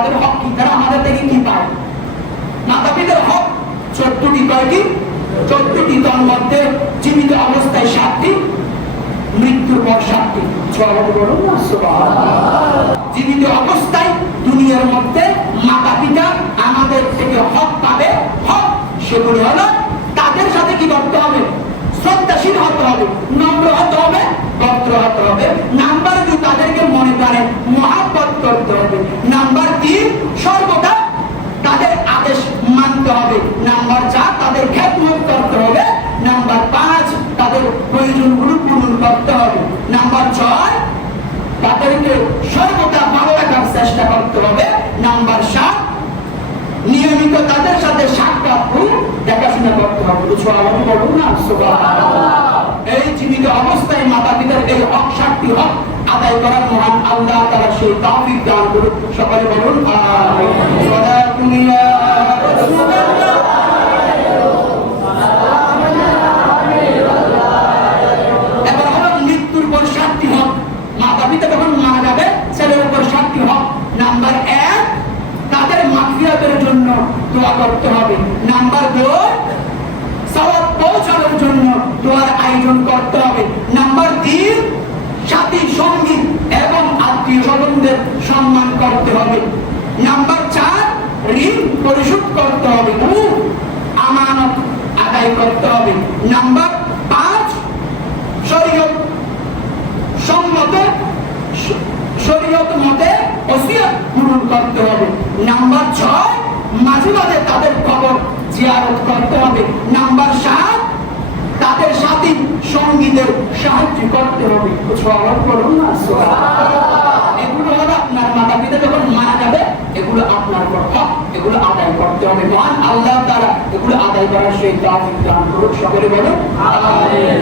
তাদের হক কি, তারা আমাদের থেকে কি পায়? মাতা পিতার হক 14টি। কয়টি? 14টি। তার মধ্যে জীবিত অবস্থায় 7টি, মৃত্যুর পর 7টি। জীবিত অবস্থায় দুনিয়ার মধ্যে মাতা পিতা আমাদের থেকে হক পাবে। হক সেগুলি হলো তাদের সাথে কি করতে হবে? শ্রদ্ধাশীল হতে হবে, নম্র হতে হবে, ভদ্র হতে হবে। নাম্বার 2, তাদেরকে মনে প্রাণে মহাব্বত করতে হবে। নাম্বার 3, সর্বদা তাদের আদেশ মানতে হবে। নাম্বার 4, তাদের খেদমত করতে হবে। নাম্বার 5, তাদের প্রয়োজনগুলো পূরণ করতে হবে। নাম্বার 6, তাদেরকে সর্বদা ভালো রাখার চেষ্টা করতে হবে। নাম্বার 7, নিয়মিত তাদের সাথে সাক্ষাৎ দেখাশোনা করতে হবে। বলুন না সুবহানাল্লাহ। এই জীবিত অবস্থায় মাতা পিতার এই হক 7টি হক আদায় করার মহান আল্লাহ তাআলা সেই তৌফিক দান করুন। সকলে বলুন আমিন। সালাতুন ইয়া রাসূলুল্লাহ। এবার হলো মৃত্যুর পর 7টি হক। মাতা পিতা যখন মারা যাবে ছেলের উপর 7টি হক। নাম্বার 1, তাদের মাগফিরাতের জন্য দোয়া করতে হবে। নাম্বার 2, সওয়াব পৌঁছানোর জন্য দোয়ার আয়োজন করতে হবে। নাম্বার 3, সাথী সঙ্গী এবং আত্মীয় স্বজনদের সম্মান করতে হবে। নাম্বার 4, ঋণ পরিশোধ করতে হবে, আমানত আদায় করতে হবে। নাম্বার 5, শরীয়ত মতে ওসিয়ত পূরণ করতে হবে। নাম্বার 6, মাঝে মাঝে তাদের কবর জিয়ারত করতে হবে। নাম্বার 7, তাদের সাথী সঙ্গীদের সাহায্য করতে হবে। এগুলো হলো আপনার মাতা পিতা যখন মারা যাবে এগুলো আপনার হক, এগুলো আদায় করতে হবে। মহান আল্লাহ তাআলা এগুলো আদায় করার সেই তৌফিক দান করুন। সকলে বলুন আমিন।